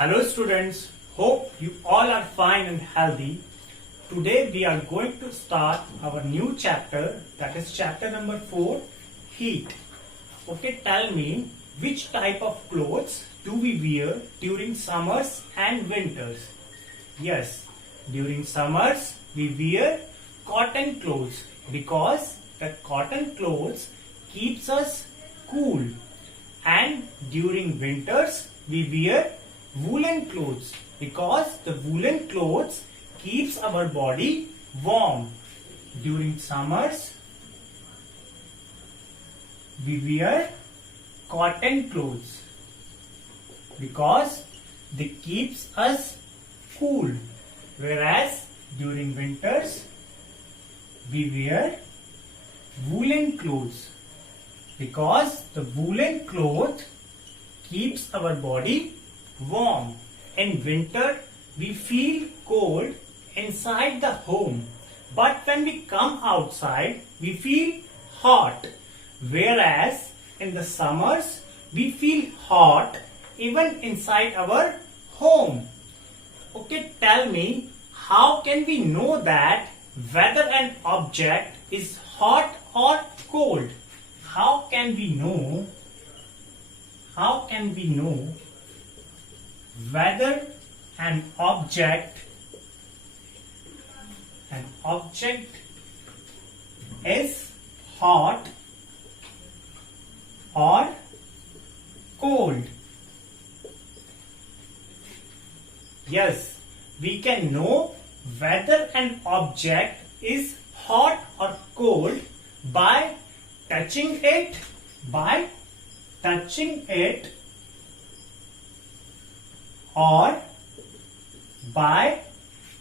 Hello students, hope you all are fine and healthy. Today we are going to start our new chapter, that is chapter number 4, heat. Okay, tell me which type of clothes do we wear during summers and winters? Yes, during summers we wear cotton clothes because the cotton clothes keeps us cool, and during winters we wear woolen clothes because the woolen clothes keeps our body warm. During summers we wear cotton clothes because they keeps us cool, whereas during winters we wear woolen clothes because the woolen cloth keeps our body warm. In winter we feel cold inside the home, but when we come outside we feel hot, whereas in the summers we feel hot even inside our home. Okay, tell me, how can we know that whether an object is hot or cold? How can we know whether an object is hot or cold? Yes, we can know whether an object is hot or cold by touching it or by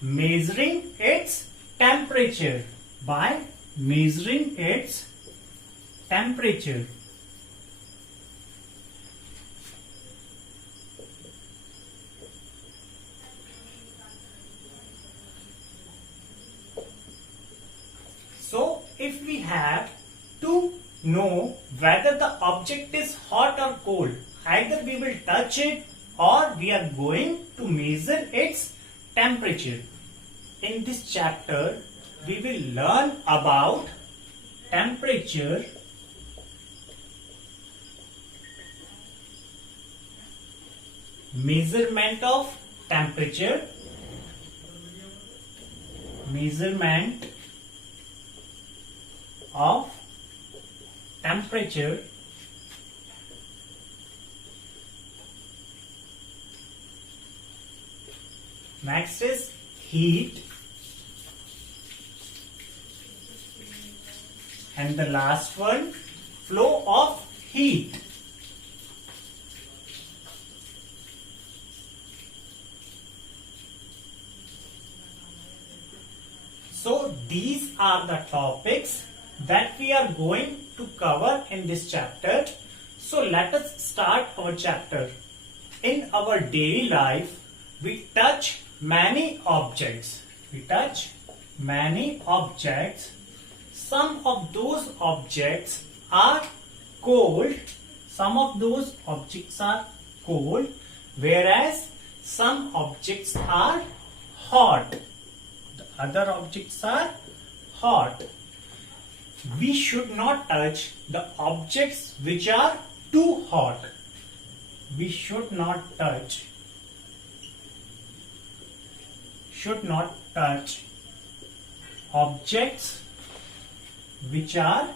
measuring its temperature. So if we have to know whether the object is hot or cold, either we will touch it or we are going to measure its temperature. In this chapter we will learn about temperature, measurement of temperature, next is heat, and the last one, flow of heat. So these are the topics that we are going to cover in this chapter. So let us start our chapter. In our daily life we touch many objects. Some of those objects are cold, whereas some objects are hot. The other objects are hot. We should not touch the objects which are too hot. Should not touch objects which are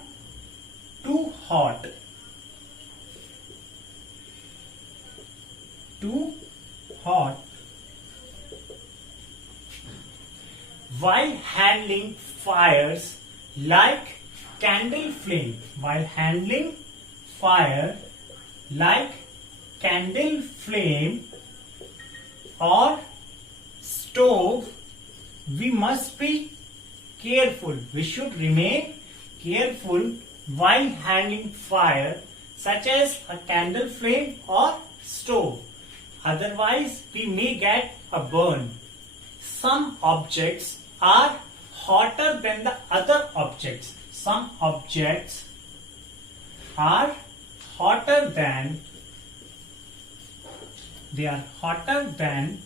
too hot. While handling fires like candle flame, or stove, we must be careful. We should remain careful while handling fire such as a candle flame or stove. Otherwise we may get a burn. Some objects are hotter than the other objects. Some objects are hotter than they are hotter than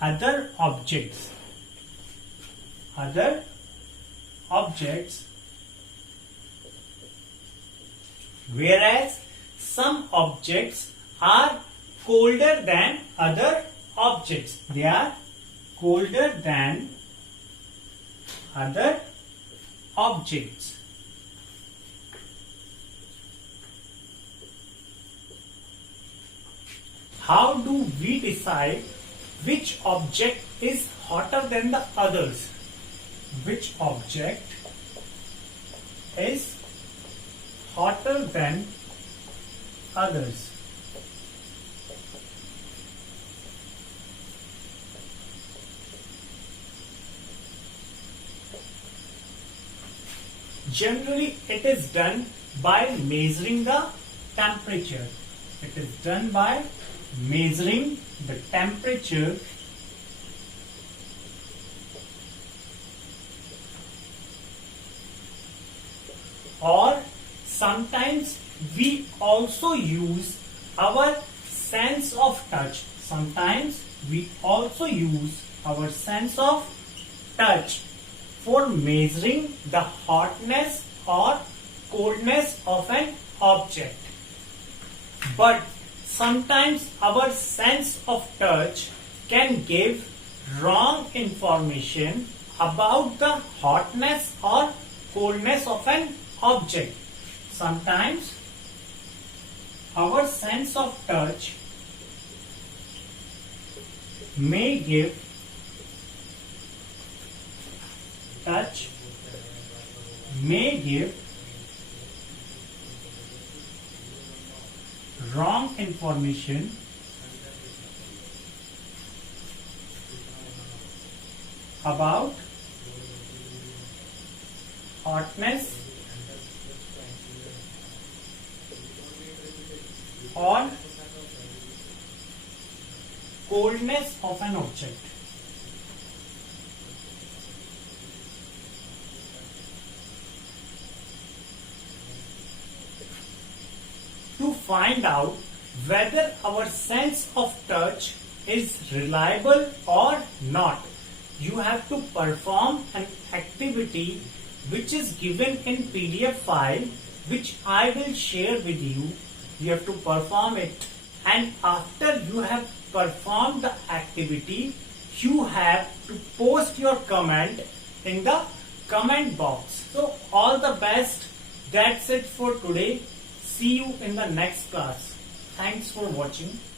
other objects. Other objects, whereas some objects are colder than other objects. They are colder than other objects. How do we decide which object is hotter than the others? Which object is hotter than others? Generally, it is done by measuring the temperature. It is done by measuring the temperature or sometimes we also use our sense of touch. Sometimes we also use our sense of touch for measuring the hotness or coldness of an object. But sometimes our sense of touch can give wrong information about the hotness or coldness of an object. Sometimes our sense of touch may give wrong information about hotness or coldness of an object. To find out whether our sense of touch is reliable or not, you have to perform an activity which is given in PDF file, which I will share with you. You have to perform it, and after you have performed the activity, you have to post your comment in the comment box. So all the best. That's it for today. See you in the next class. Thanks for watching.